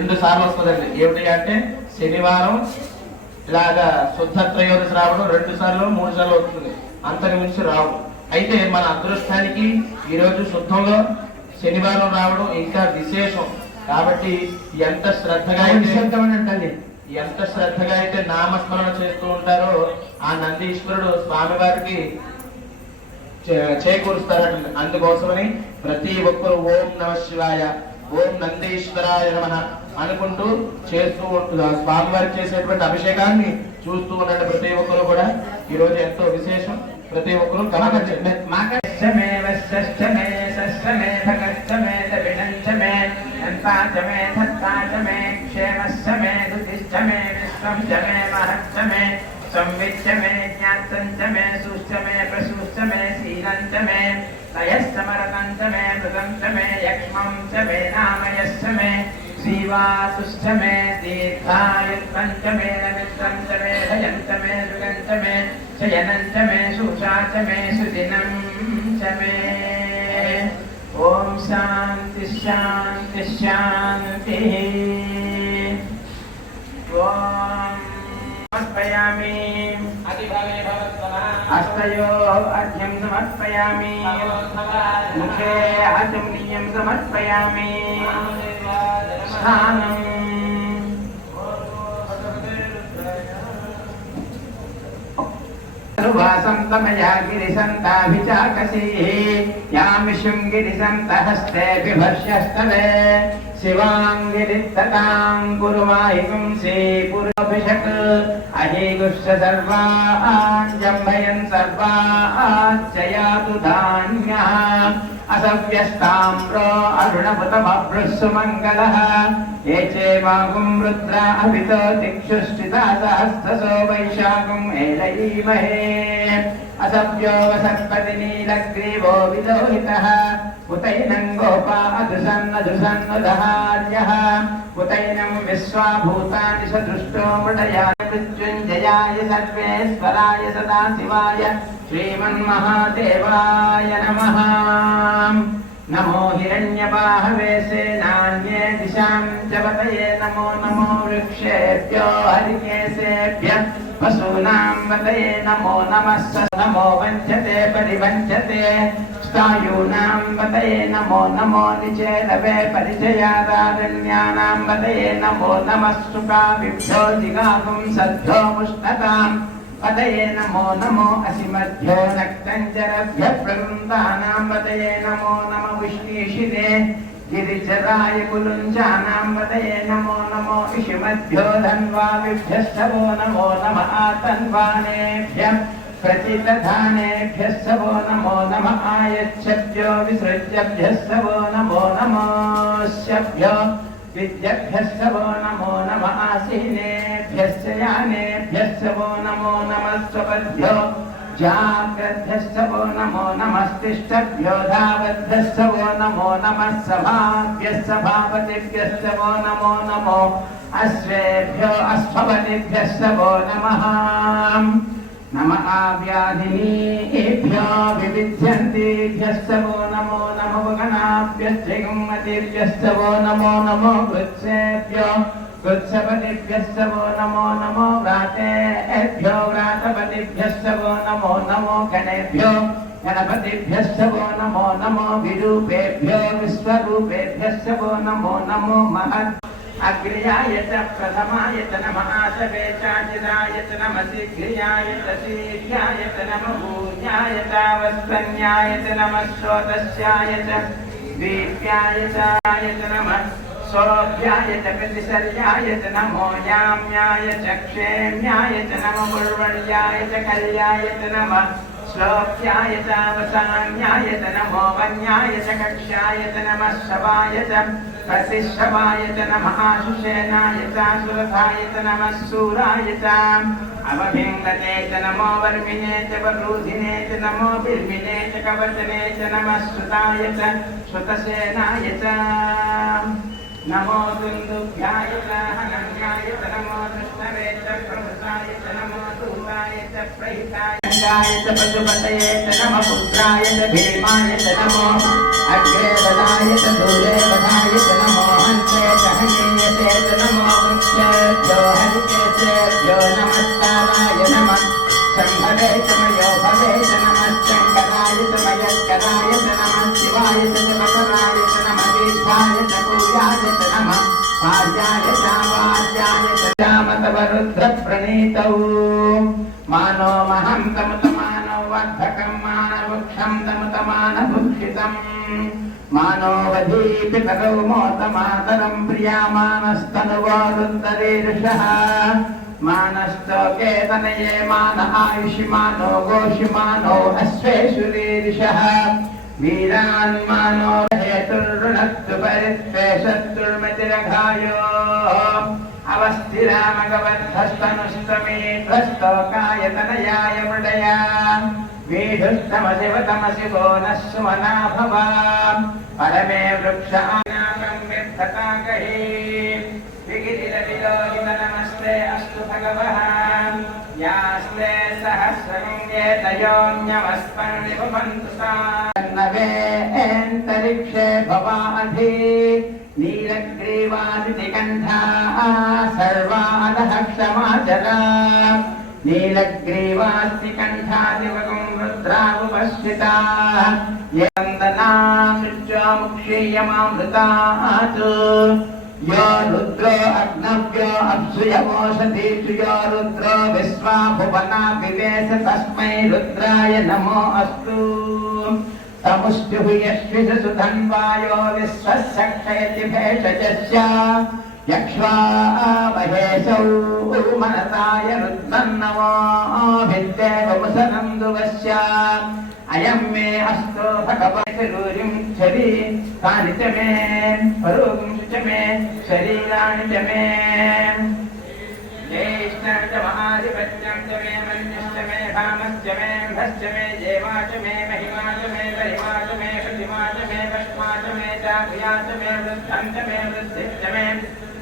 2 సార్లు వస్తుందండి. ఏమిటి అంటే శనివారం ఇలాగా శుద్ధ త్రయోదశి రావడం 2 సార్లు 3 సార్లు వస్తుంది, అంతకు మించి రావు. అయితే మన అదృష్టానికి ఈరోజు శుద్ధంలో శనివారం రావడం ఇంకా విశేషం. కాబట్టి ఎంత శ్రద్ధగా అయితే నామస్మరణ చేస్తూ ఉంటారో ఆ నందీశ్వరుడు స్వామి వారికి చేకూరుస్తారట. అందుకోసమని ప్రతి ఒక్కరు ఓం నమ శివాయ, ఓం నందీశ్వరాయ నమః అనుకుంటూ చేస్తూ స్వామివారికి చేసేటువంటి అభిషేకాన్ని చూస్తూ ఉన్నాడు ప్రతి ఒక్కరు కూడా. ఈ రోజు ఎంతో విశేషం, ప్రతి ఒక్కరు గమనించండి. श्रीवासुश्च मे दीर्घायुत्वञ्च मे नमित्रञ्च मे भयञ्च मे सुगञ्च मे शयनञ्च मे शुषा च मे सुदिनं च मे। ॐ शान्ति शान्ति शान्तिः। ॐ समर्पयामि हस्तयोः अर्घ्यं समर्पयामि, मुखे आचमनीयं समर्पयामि। वासं तमया गिरिसन्ताभिचाकसीः यामि शृङ्गिरिसन्तहस्ते बिभर्ष्यस्तवे शिवाङ्गिरित्ततां कुर्वाहिपुंसि पुरोभिषक् अहेगुष्य सर्वाञ्जम्भयन् सर्वाच्चयातु धान्यः असव्यस्ताम्रो अरुणपुतमभृस्सु मङ्गलः ये चेवागुं रुद्रा अभितो दिक्षुष्टिता सहस्रसो वैशाखम् एलयीमहे असव्यो वसत्पति नीलग्रीवो विलोहितः उतैनं गोपा अधुसन्नधुसन्नुदहार्यः उतैनं विश्वाभूतानि सदृष्टो मृडयाय मृत्युञ्जयाय सर्वेश्वराय सदाशिवाय श्रीमन्महादेवाय नमः। नमो हिरण्यबाहवे सेनान्ये दिशां च वतये नमो नमो वृक्षेभ्यो हरिकेशेभ्यः पशूनां वतये नमो नमः नमो वञ्चते परिवञ्चते स्थायूनां वतये नमो नमो निचेलवे परिचयादारण्यानां वतये नमो नमः सुखाभिभ्यो जिगागुं सद्भ्यो मुष्णताम् पतये नमो नमो असिमध्यो नक्तञ्जरभ्यः प्रवृन्दानां पतये नमो नमो विष्णीषिते गिरिचराय कुलुञ्जानां पतये नमो नमो इषिमध्यो धन्वाविभ्यस्तवो नमो नमः आतन्वानेभ्यः प्रचितधानेभ्यस्तवो नमो नमः आयच्छभ्यो विसृज्यभ्यस्तवो नमो नमोऽस्यभ्यो विद्यभ्यस्तवो नमो नमः आसीनेभ्यश्च यानेभ्यस्तवो नमो नमः स्वपद्भ्यो जाग्रद्भ्यस्तवो नमो नमस्तिष्ठभ्यो धावद्भ्यस्तवो नमो नमः सभाभ्यस्तभापतिभ्यस्तवो नमो नमो अश्वेभ्यो अश्वपतिभ्यस्तवो नमः नमः आव्याधिनीभ्यो विविध्यन्तीभ्यस्तवो नमो नमो गणाभ्यश्चिगुम्मतिभ्यस्तवो नमो नमो वृत्सेभ्यो वृत्सपतिभ्यस्तवो नमो नमो व्रातेभ्यो व्रातपतिभ्यस्तवो नमो नमो गणेभ्यो गणपतिभ्यस्तवो नमो नमो विरूपेभ्यो विश्वरूपेभ्यस्तवो नमो नमो महत् अग्र्याय च प्रथमाय च नमः आसवेचाचिदाय च नमः शीघ्र्याय च शीघ्र्याय च नमः भूयाय च वस्पन्याय च नमः श्रोतस्याय च दीप्याय च नमः सौभ्याय च प्रतिशर्याय च नमो याम्याय च क्षेम्याय च नमः पुर्वर्याय च कल्याय च नमः श्लोक्याय च वसान्याय च नमो वन्याय च कक्ष्याय च नमः शवाय च प्रतिशवाय च नमः आशुषेनाय च सुरथाय च नमः सूराय च अवभिङ्गते च नमो वर्मिणे च वरूधिने च नमो बिल्मिने च कवचने च नमः श्रुताय च श्रुतसेनाय च नमो दुन्दुभ्याय च हनन्याय च नमो कृष्णवे च प्रभृताय च नमो दूताय च प्रहिताय च पशुपतये च नमः पुत्राय च भीमाय च नमो अग्रे वदाय च दूरे वदाय च नमो हन्ते च हन्ये केसेभ्यो नमो वृक्षेभ्यो हरिकेसेभ्यो नमस्काराय नमः शम्भवे तमयो भवे च नमः शङ्कराय तमयस्कराय च नमः शिवाय च मकराय च नमः दीर्घाय च पूजाय च नमः पार्याय च वार्याय च जामतवरुद्रप्रणीतौ मानो महं तमुतमानो वर्धकं मानवृक्षं तमुतमानभुक्षितम् मानो वधीपितरौ मोतमातरं प्रियामानस्तनुवोरुन्दरीर्षः मानस्तोके तनये मान आयुष्मानो गोषिमानो अश्वेषुरीर्षः वीरान् मानो हेतुर्ऋणस्तु परित्वेषस्तुर्मतिरघायो अवस्थिरामगवद्धस्तनुस्तमे ध्वस्तोकाय तनयाय मृडया वीढुस्तमशिवतमसि वो नः सुमना भवा परमे वृक्षानाकं व्यर्थताकहे विगिरिरविलोहित नमस्ते अस्तु भगवः यास्ते सहस्रगङ्गे तयोन्यमस्पर्णिभवन्तु सान्नवेऽन्तरिक्षे भवाधि नीलग्रीवादितिकण्ठा सर्वादः क्षमाचरा नीलग्रीवास्तिकण्ठादिवगुं रुद्रावुपश्चिता यन्दनामृत्योमुक्षीयमामृतात् यो रुद्रो अग्नव्यो अप्सुयमोषधीषु यो रुद्रो विश्वा भुवना विवेश तस्मै रुद्राय नमो अस्तु तमुष्टुः यश्विषसुधन्वायो विश्वस्य भेषजस्य यक्ष्वा महेशौ मनसाय रुद्रन्नमो भिद्देवमुसनन्दुवस्य अयं मे अस्तो भगवतिरूरिं छरि तानि च मे परोगं च मे शरीराणि च मे ज्येष्ठं च महाधिपत्यं च मे मन्यश्च मे भामश्च मे भश्च मे जेवा च मे महिमा च मे गरिमा च मे प्रतिमा च मे वष्मा च मे चाक्रिया च मे वृद्धं च मे वृद्धिं च मे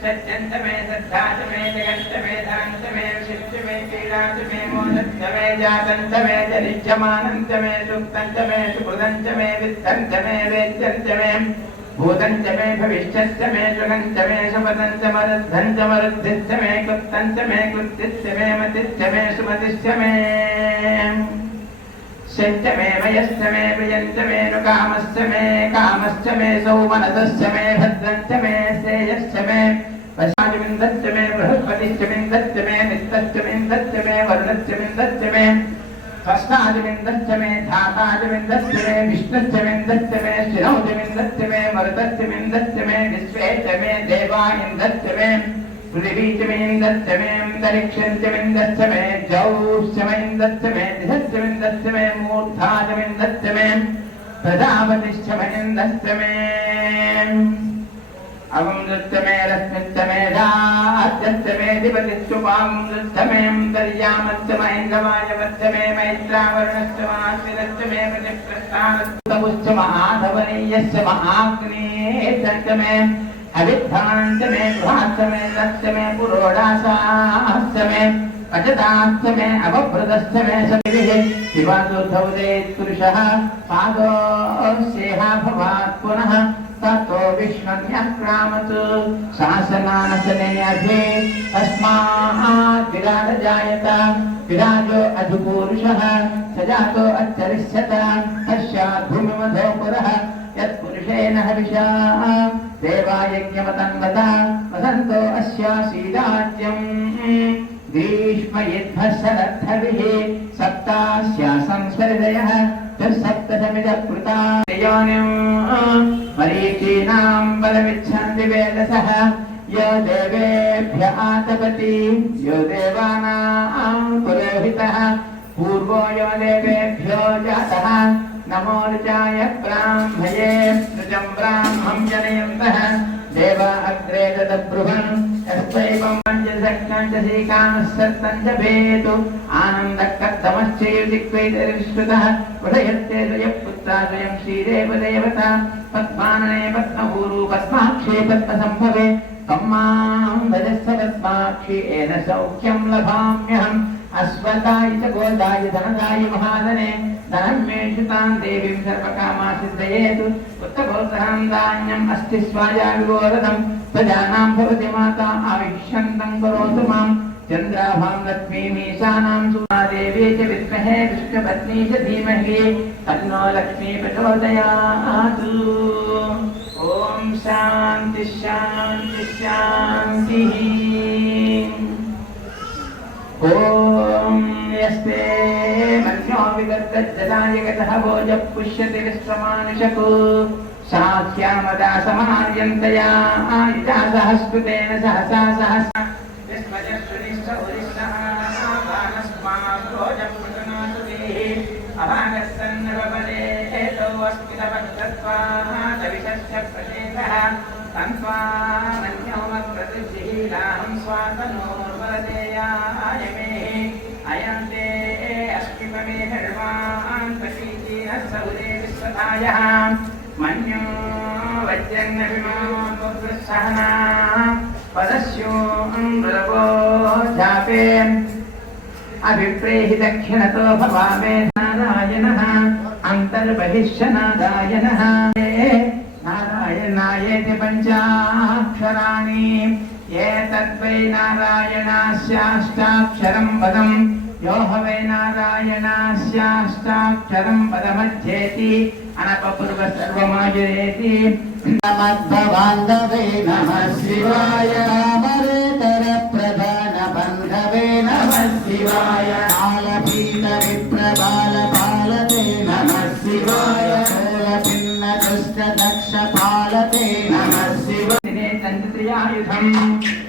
सत्यं च मे श्रद्धा च मे जगं च मे धनं च मे विशिष्ट मे पीडा च मे मोदं च मे जातं च मे जनिज्यमानं च मे सुक्तं च मे सुकृतं च मे वित्तं च मे वेद्यं च मे भूतं च मे भविष्यश्च मे सुगं च मे सुपदं च मरुद्धं च मरुद्धिश्च मे क्लुप्तं च मे क्लुप्तिश्च मे मतिश्च मे सुमतिश्च मे शञ्च मे मयश्च मे प्रियञ्च मे नुकामश्च मे कामश्च मे सौमनसश्च मे भद्रञ्च मे श्रेयश्च मे वशाजमिन्दश्च मे बृहस्पतिश्च मिन्दश्च मे नित्यश्च मिन्दश्च मे वरुणश्च मिन्दश्च मे स्वस्थाजमिन्दश्च मे धाताजमिन्दश्च मे विष्णुश्च मिन्दश्च मे शिरौजमिन्दश्च मे मरुतश्च मिन्दश्च मे विश्वे च मे देवा इन्दश्च मे पृथिवी च मे इन्दश्च मे अन्तरिक्षं च मिन्दश्च मे जौश्च मे इन्दश्च मे दिशश्च मिन्दश्च मे मूर्धा च मिन्दश्च मे प्रजापतिश्च मे इन्दश्च मे अवंदश्च मे रश्मिश्च मे राजश्च मे दिवतिश्च वांदश्च मे अन्तर्यामश्च महेन्द्रवायवश्च मे मैत्रावरुणश्च महाश्विरश्च मे प्रतिप्रस्थानश्च महाधवनीयश्च महाग्नेश्च मे अविद्धानश्च मे गृहाश्च मे तश्च मे पुरोडाशाश्च मे पचताश्च मे अवभृतश्च मे समितिः शिवासुधौदेत् पुरुषः पादोऽस्येहा भवात् पुनः ततो विश्वन्यक्रामत् शासनासने अभि तस्मात् विराट जायत विराजो अधिपूरुषः स जातो अच्छरिष्यत तस्यात् भूमिमधो पुरः यत्पुरुषेण हविषा देवायज्ञमतन्वत वसन्तो अस्यासीदाज्यम् ग्रीष्मयिद्भस्सरद्धभिः सप्तास्यासंस्वरिदयः सप्तशमिदकृता योनिम् मरीचीनां बलमिच्छन्ति वेदसः यो देवेभ्य आतपति यो देवानां पुरोहितः पूर्वो यो देवेभ्यो जातः नमो ऋचाय ब्राह्मये ऋचं ब्राह्मं जनयन्तः देव अग्रे तद्ब्रुवन् यस्त्वैवं पञ्चसख्यं च श्रीकामः च भेतु आनन्दकर्तमश्चैर्दिक्वैतरिष्कृतः उदयत्ते द्वयपुत्रा स्वयं श्रीदेव देवता पद्मानने पद्मभूरु पद्माक्षे पद्मसम्भवे त्वं मां भजस्व पद्माक्षि येन सौख्यं लभाम्यहम् అశ్వతాయ చ గోదాయ ధనదాయ మహాధనే ధనం మేషుతాం దేవీం సర్వకామా సిద్ధయేతు ఉత్తగోత్రహం ధాన్యం అస్తి స్వాయా విగోరదం ప్రజానాం భవతి మాతా ఆవిష్యంతం కరోతు మాం చంద్రాభాం లక్ష్మీమీశానాం సుమాదేవీ చ విద్మహే విష్ణుపత్నీ చ ధీమహి తన్నో లక్ష్మీ ప్రచోదయాత్. ఓం శాంతి శాంతి శాంతి. ఓం యస్తే మన్యో విదత్తజలాయ గతః భోజః పుష్యతి విశ్వమానుషకు సాఖ్యామదాసమార్యంతయా ఆయుజా సహస్కృతేన సహసా సహస విస్మజస్సునిశ్చ ఉరిష్టః వానస్మాత్ భోజః పుననాసుదేః అభాగస్సన్నవపదే ఏతో అస్మితవత్తత్వా దవిషశ్చ ప్రచేతః తన్వా మన్యోమత్ప్రతిశీలాహం స్వాతనోర్వరదేయాయ మే అయంతే అస్మిపమే ధర్మాన్ ప్రసీదీన సౌరే విశ్వతాయః మన్యో వజ్రన్నభిమానోపృత్సహనా పదస్యో మృలవో జాపే అభిప్రేహి దక్షిణతో భవామే నారాయణః అంతర్బహిష్య నారాయణః. నారాయణాయేతి పంచాక్షరాణి ఏతద్వై నారాయణస్యాష్టాక్షరం పదం యో హవై నారాయణస్యాష్టాక్షరం పదమధ్యేతి అనపపూర్వ సర్వమాజరేతి. నమద్భవాంధవే నమః శివాయ అమరేతర ప్రధాన బంధవే నమః శివాయ కాలపీఠ విప్రబాల పాలతే నమః శివాయ మూలపిన్న దుష్ట దక్ష పాలతే నమః శివాయ తంత్రియాయుధం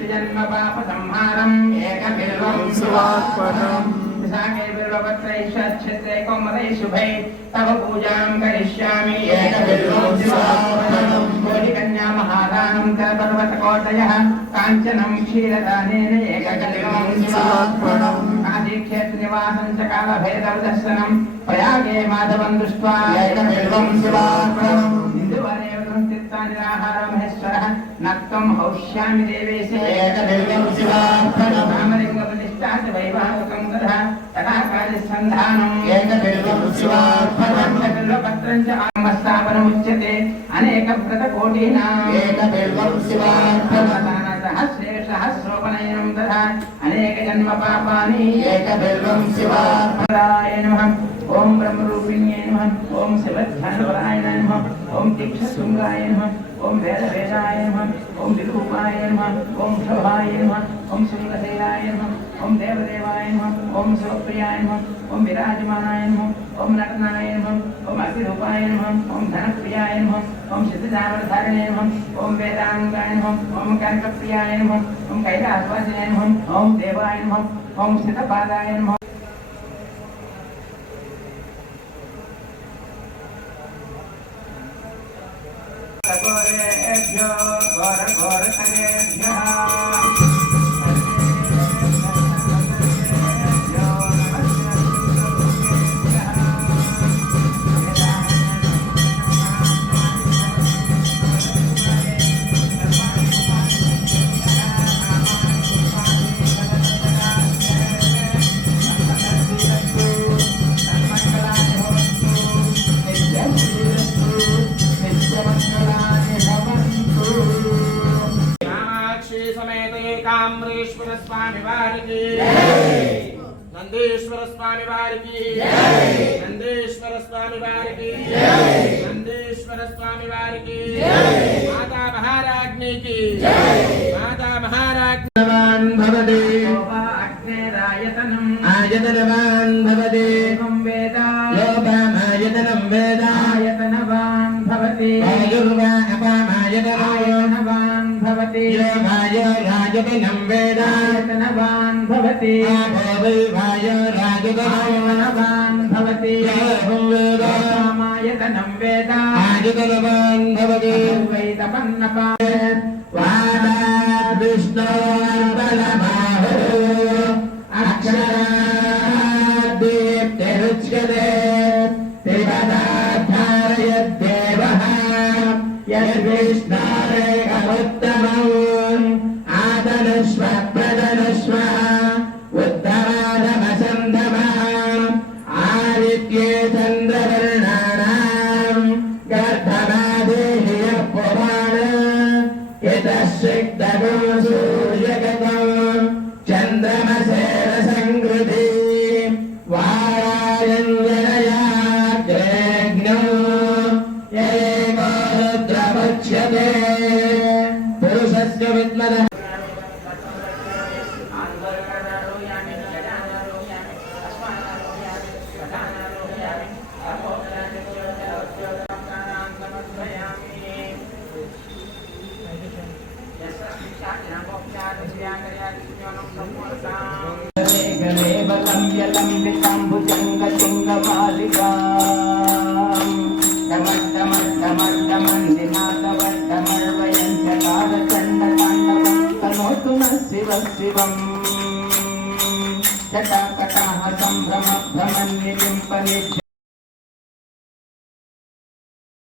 జన్మ పాప సంహారం ఏకబిల్వం శివార్పణం సాగే బిల్వపత్రైషక్షత్రే కౌమదై శుభై తవ పూజాం కరిష్యామి ఏకబిల్వం శివార్పణం కోటికన్యా మహాదానం చ పర్వతకోటయః కాంచనం క్షీరదానేన ఏకబిల్వం శివార్పణం కాశీక్షేత్ర నివాసం చ కాలభేదవదర్శనం ప్రయాగే మాధవం దృష్ట్వా ఏకబిల్వం శివార్పణం నిరాహారమహేశ్వరః నక్తం హౌష్యామి దేవేశే ఏకబిల్వం శివార్పణం రామలింగప్రతిష్ఠాచ వైవాహకం తథా తటాకార్యసంధానం ఏకబిల్వం శివార్పణం బిల్వపత్రం చ ఆగమస్థాపనముచ్యతే అనేక వ్రతకోటీనాం ఏకబిల్వం శివార్పణం సహస్రోపనయనం తథా అనేక జన్మ పాపాని ఏకబిల్వం శివార్పణం. పరాయ నమః. ఓం బ్రహ్మరూపిణ్యై నమః. ఓం శివధ్యానపరాయణాయ నమః. ఓం దీక్షశృంగాయ నమః. ఓం వేదవేదాయ నమః. ఓం విరూపాయ నమః. ఓం శోభాయ నమః. ఓం శృంగశైలాయ నమః. ఓం దేవదేవాయ నమః. ఓం శివప్రియాయ నమః. ఓం విరాజమానాయ నమః. ఓం నటనాయ నమః. ఓం అగ్నిరూపాయ నమః. ఓం ధనప్రియాయ నమః. ఓం సిద్ధిదావరధారిణే నమః. ఓం వేదాంగాయ నమః. ఓం కనకప్రియాయ నమః. ఓం కైలాసవాసినే నమః. ఓం దేవాయ నమః. ఓం స్థితపాదాయ నమః. ఘోరేభ్యో ఘోర ఘోరతరేభ్యః కామరేశ్వర స్వామి వారికి నందీశ్వర స్వామి వారికి నందీశ్వర స్వామి వారికి నందీశ్వర స్వామి వారికి మాతా మహారాజ్ఞికి మాతా మహారాజ్ఞవాన్ భవతి అగ్నేరాయతనం ఆయతనవాన్ భవతి వేద లోపమాయతనం వేద ఆయతనవాన్ భవతి ఆయుర్వా అపామాయతనం ఆయతనవాన్ భవతి రాజతనం వేద ఆయతనవాన్ భవతి ఆయతనవాన్ భవతి ఆయతనం వేద ఆయతనవాన్ భవతి వైదపన్నపా విష్ణోర్బలమాహో అక్షరాదీప్తిరుచ్యతే త్రిపదాధారయద్దేవః యద్విష్ణోరేకముత్తమం ఆదనుష్వ ప్రదనుష్వ ఉత్తరాధమస లంబితాంబుజంగతుంగమాలికా శివ శివం జటాకటాహ సంభ్రమ భ్రమన్నిలింప